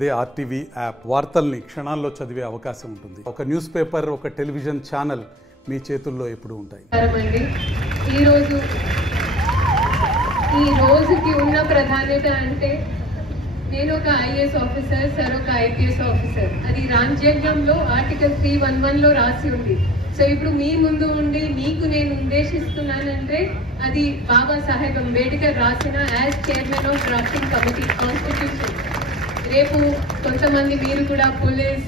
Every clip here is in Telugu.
అదే ఆర్టీవీ యాప్ వార్తల్ని క్షణాల్లో చదివే అవకాశం ఉంటుంది. ఒక న్యూస్ పేపర్, ఒక టెలివిజన్ ఛానల్ మీ చేతుల్లో ఎప్పుడూ ఉంటాయి. ఈ రోజుకి ఉన్న ప్రాధాన్యత అంటే నేను ఒక ఐఏఎస్ ఆఫీసర్, సార్ ఒక ఐపీఎస్ ఆఫీసర్. అది రాజ్యాంగంలో ఆర్టికల్ 311లో రాసి ఉంది. సో ఇప్పుడు మీ ముందు ఉండి మీకు నేను ఉద్దేశిస్తున్నానంటే అది బాబాసాహెబ్ అంబేద్కర్ రాసిన as chairman of drafting committee constitution. రేపు కొంతమంది మీరు కూడా పోలీస్,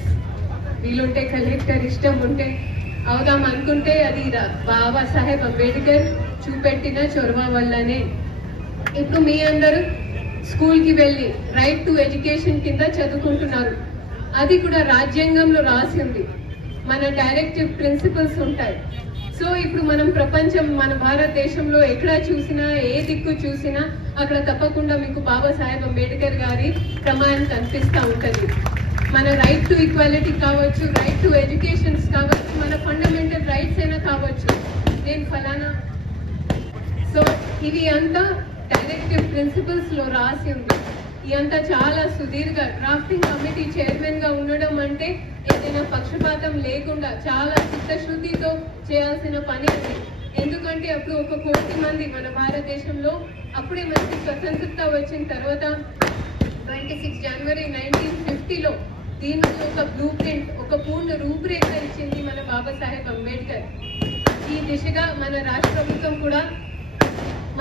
వీలుంటే కలెక్టర్, ఇష్టం ఉంటే అవుదాం అనుకుంటే అది బాబాసాహెబ్ అంబేద్కర్ చూపెట్టిన చొరవ వల్లనే. ఇప్పుడు మీ అందరూ స్కూల్కి వెళ్ళి రైట్ టు ఎడ్యుకేషన్ కింద చదువుకుంటున్నారు. అది కూడా రాజ్యాంగంలో రాసి ఉంది. మన డైరెక్టివ్ ప్రిన్సిపల్స్ ఉంటాయి. సో ఇప్పుడు మనం ప్రపంచం, మన భారతదేశంలో ఎక్కడ చూసినా, ఏ దిక్కు చూసినా అక్కడ తప్పకుండా మీకు బాబాసాహెబ్ అంబేద్కర్ గారి ప్రమాణం కనిపిస్తూ ఉంటుంది. మన రైట్ టు ఈక్వాలిటీ కావచ్చు, రైట్ టు ఎడ్యుకేషన్స్ కావచ్చు, మన ఫండమెంటల్ రైట్స్ అయినా కావచ్చు. నేను ఫలానా, సో ఇవి అంతా డైరెక్టివ్ ప్రిన్సిపల్స్ లో రాసి ఉంది. ఇదంతా చాలా సుదీర్ఘ డ్రాఫ్టింగ్ కమిటీ చైర్మన్ గా ఉండడం అంటే ఏదైనా పక్షపాతం లేకుండా చాలా చిత్తశుద్ధితో చేయాల్సిన పని అది. ఎందుకంటే అప్పుడు 1 కోటి మంది మన భారతదేశంలో అప్పుడే మనకి స్వతంత్రత వచ్చిన తర్వాత 26 జనవరి 1950లో దీనికి ఒక బ్లూ ప్రింట్, ఒక పూర్ణ రూపురేఖ ఇచ్చింది మన బాబాసాహెబ్ అంబేద్కర్. ఈ దిశగా మన రాష్ట్ర ప్రభుత్వం కూడా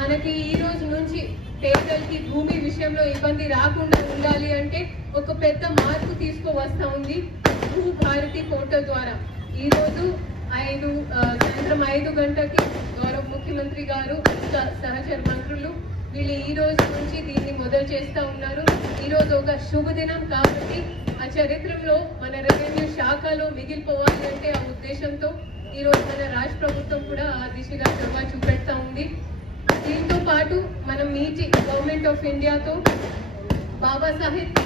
మనకి ఈ రోజు నుంచి పేదలకి భూమి విషయంలో ఇబ్బంది రాకుండా ఉండాలి అంటే ఒక పెద్ద మార్పు తీసుకువస్తా ఉంది భూభారతి పోర్టల్ ద్వారా. ఈ రోజు సాయంత్రం 5 గంటలకి గౌరవ ముఖ్యమంత్రి గారు, సహచర మంత్రులు వీళ్ళు ఈ రోజు నుంచి దీన్ని మొదలు చేస్తూ ఉన్నారు. ఈ రోజు ఒక శుభదినం కాబట్టి ఆ చరిత్రలో మన రెవెన్యూ శాఖలో మిగిలిపోవాలి అంటే ఆ ఉద్దేశంతో ఈ రోజు మన రాష్ట్ర ప్రభుత్వం కూడా ఆ దిశగా చొరవ చూపెడతా ఉంది. దీంతో పాటు మనం మీటి గవర్నమెంట్ ఆఫ్ ఇండియాతో బాబాసాహెబ్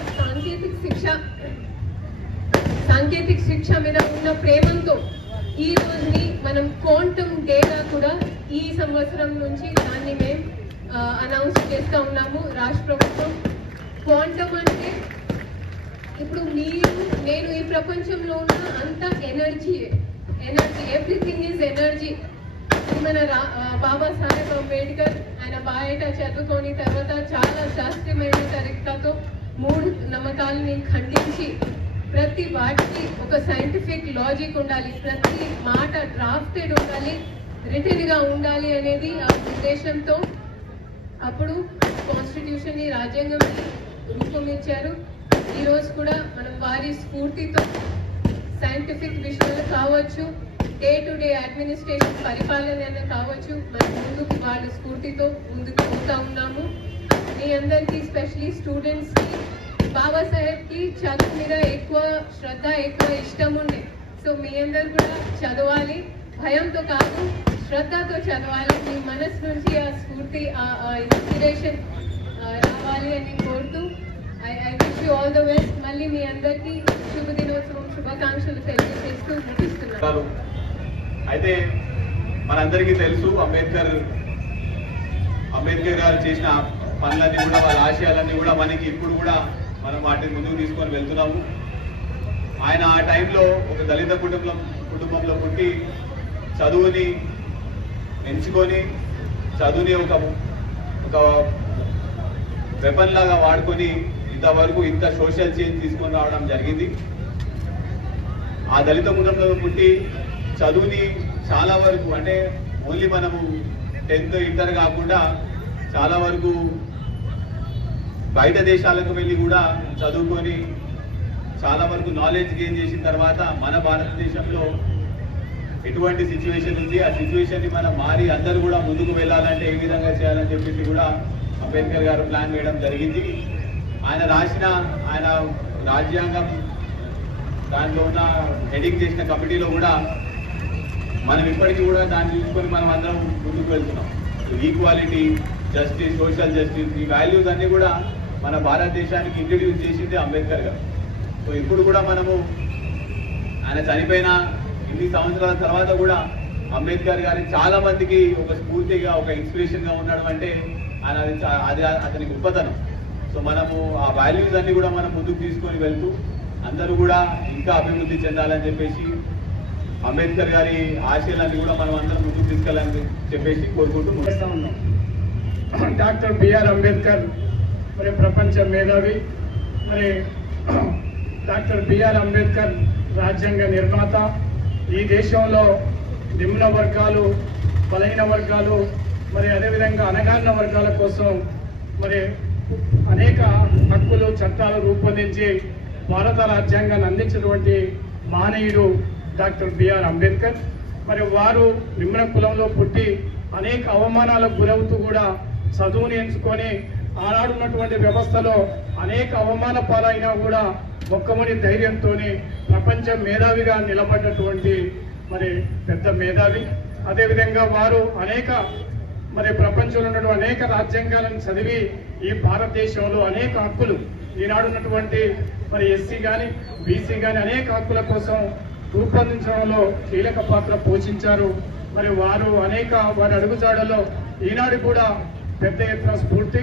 సాంకేతిక శిక్ష మీద ఉన్న ప్రేమంతో ఈ రోజుని మనం క్వాంటమ్ డేటా కూడా ఈ సంవత్సరం నుంచి దాన్ని మేము అనౌన్స్ చేస్తూ ఉన్నాము రాష్ట్ర ప్రభుత్వం. క్వాంటమ్ అంటే ఇప్పుడు నేను ఈ ప్రపంచంలో ఉన్న అంత ఎనర్జీ, ఎవ్రీథింగ్ ఈజ్ ఎనర్జీ. మన బాబాసాహెబ్ అంబేద్కర్ ఆయన బయట చదువుకొని తర్వాత చాలా శాస్త్రీయమైన తరీకాతో 3 నమ్మకాలని ఖండించి ప్రతి వాటికి ఒక సైంటిఫిక్ లాజిక్ ఉండాలి, ప్రతి మాట డ్రాఫ్టెడ్ ఉండాలి, రిటర్న్ గా ఉండాలి అనేది ఆ ఉద్దేశంతో అప్పుడు కాన్స్టిట్యూషన్ ని, రాజ్యాంగంని రూపొందించారు. ఈ రోజు కూడా మనం వారి స్ఫూర్తితో సైంటిఫిక్ విషయాలు కావచ్చు, డే టు డే అడ్మినిస్ట్రేషన్ పరిపాలన కావచ్చు, మన ముందుకు వాళ్ళ స్ఫూర్తితో ముందుకు పోతా ఉన్నాము. మీ అందరికీ స్పెషలీ స్టూడెంట్స్కి బాబాసాహెబ్కి చదువు మీద ఎక్కువ శ్రద్ధ, ఎక్కువ ఇష్టం ఉండే. సో మీ అందరు కూడా చదవాలి, భయంతో కాదు శ్రద్ధతో చదవాలి. మీ మనసు నుంచి ఆ స్ఫూర్తి, ఆ ఇన్స్పిరేషన్ రావాలి అని కోరుతూ I wish you all the best. మళ్ళీ మీ అందరికీ శుభదినోత్సవం శుభాకాంక్షలు తెలియజేస్తూ ముగిస్తున్నాను. అయితే మనందరికీ తెలుసు అంబేద్కర్ గారు చేసిన పనులన్నీ కూడా, వాళ్ళ ఆశయాలన్నీ కూడా మనకి ఇప్పుడు కూడా మనం వాటిని ముందుకు తీసుకొని వెళ్తున్నాము. ఆయన ఆ టైంలో ఒక దళిత కుటుంబంలో పుట్టి చదువుని ఎంచుకొని చదువుని ఒక వెపన్ లాగా వాడుకొని ఇంతవరకు ఇంత సోషల్ చేంజ్ తీసుకొని రావడం జరిగింది. ఆ దళిత కుటుంబంలో పుట్టి చదువుని చాలా వరకు, అంటే ఓన్లీ మనము 10th ఇంటర్ కాకుండా చాలా వరకు బయట దేశాలకు వెళ్ళి కూడా చదువుకొని చాలా వరకు నాలెడ్జ్ గెయిన్ చేసిన తర్వాత మన భారతదేశంలో ఎటువంటి సిచ్యువేషన్ ఉంది, ఆ సిచ్యువేషన్ని మనం మారి అందరూ కూడా ముందుకు వెళ్ళాలంటే ఏ విధంగా చేయాలని చెప్పేసి కూడా అంబేద్కర్ గారు ప్లాన్ వేయడం జరిగింది. ఆయన రాజ్యాంగం దాంట్లో ఉన్న హెడింగ్ చేసిన కమిటీలో కూడా మనం ఇప్పటికీ కూడా దాన్ని చూసుకొని మనం అందరం ముందుకు వెళ్తున్నాం. ఈక్వాలిటీ, జస్టిస్, సోషల్ జస్టిస్, ఈ వాల్యూస్ అన్నీ కూడా మన భారతదేశానికి ఇంట్రడ్యూస్ చేసింది అంబేద్కర్ గారు. సో ఇప్పుడు కూడా మనము ఆయన చనిపోయిన ఇన్ని సంవత్సరాల తర్వాత కూడా అంబేద్కర్ గారి చాలా మందికి ఒక స్ఫూర్తిగా, ఒక ఇన్స్పిరేషన్గా ఉండడం అంటే అది అతని గొప్పతనం. సో మనము ఆ వాల్యూస్ అన్ని కూడా మనం ముందుకు తీసుకొని వెళ్తూ అందరూ కూడా ఇంకా అభివృద్ధి చెందాలని చెప్పేసి అంబేద్కర్ గారి ఆశయాలన్నీ కూడా మనం అందరం ముందుకు తీసుకెళ్ళాలని చెప్పేసి కోరుకుంటూ చేస్తా ఉన్నాం. డాక్టర్ బిఆర్ అంబేద్కర్ మరి ప్రపంచ మేధావి, మరి డాక్టర్ బిఆర్ అంబేద్కర్ రాజ్యాంగ నిర్మాత. ఈ దేశంలో నిమ్న వర్గాలు, బలహీన వర్గాలు, మరి అదేవిధంగా అణగారిన వర్గాల కోసం మరి అనేక హక్కులు చట్టాలు రూపొందించి భారత రాజ్యాంగాన్ని అందించినటువంటి మహనీయుడు డాక్టర్ బిఆర్ అంబేద్కర్. మరి వారు నిమ్న కులంలో పుట్టి అనేక అవమానాలకు గురవుతూ కూడా చదువుని ఎంచుకొని ఆనాడున్నటువంటి వ్యవస్థలో అనేక అవమాన పాలైనా కూడా మొక్కమని ధైర్యంతో ప్రపంచ మేధావిగా నిలబడ్డటువంటి మరి పెద్ద మేధావి. అదేవిధంగా వారు అనేక మరి ప్రపంచంలో ఉన్నటువంటి అనేక రాజ్యాంగాలను చదివి ఈ భారతదేశంలో అనేక హక్కులు ఈనాడున్నటువంటి మరి ఎస్సీ కానీ బీసీ కానీ అనేక హక్కుల కోసం రూపొందించడంలో కీలక పాత్ర పోషించారు. మరి వారు వారి అడుగుజాడల్లో ఈనాడు కూడా పెద్ద ఎత్తున స్ఫూర్తి.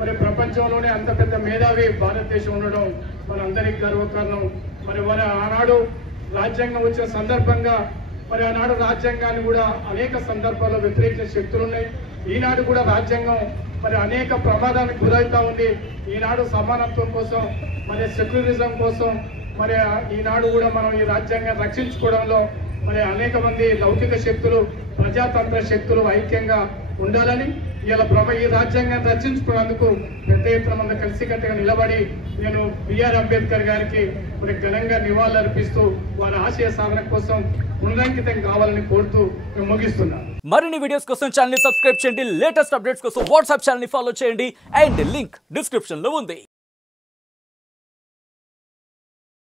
మరి ప్రపంచంలోనే అంత పెద్ద మేధావి భారతదేశం ఉండడం మనందరికీ గర్వకారణం. మరి వారి ఆనాడు రాజ్యాంగం వచ్చిన సందర్భంగా మరి ఆనాడు రాజ్యాంగాన్ని కూడా అనేక సందర్భాల్లో వ్యతిరేకించిన శక్తులు ఉన్నాయి. ఈనాడు కూడా రాజ్యాంగం మరి అనేక ప్రమాదానికి గురవుతా ఉంది. ఈనాడు సమానత్వం కోసం, మరి సెక్యులరిజం కోసం, మరి ఈనాడు కూడా మనం ఈ రాజ్యాంగాన్ని రక్షించుకోవడంలో మరి అనేక మంది లౌకిక శక్తులు, ప్రజాతంత్ర శక్తులు ఐక్యంగా ఉండాలని ఈ రాజ్యాంగాన్ని రక్షించుకున్నందుకు పెద్ద ఎత్తున మంది కలిసికట్టుగా నిలబడి నేను బిఆర్ అంబేద్కర్ గారికి మరి ఘనంగా నివాళులర్పిస్తూ వారి ఆశయ సాధన కోసం పునరంకితం కావాలని కోరుతూ ముగిస్తున్నాను. మరిన్ని వీడియోస్ కోసం ఛానల్ ని సబ్స్క్రైబ్ చేయండి, లేటెస్ట్ అప్డేట్స్ కోసం వాట్సాప్ ఛానల్ ని ఫాలో చేయండి అండ్ లింక్ డిస్క్రిప్షన్ లో ఉంది.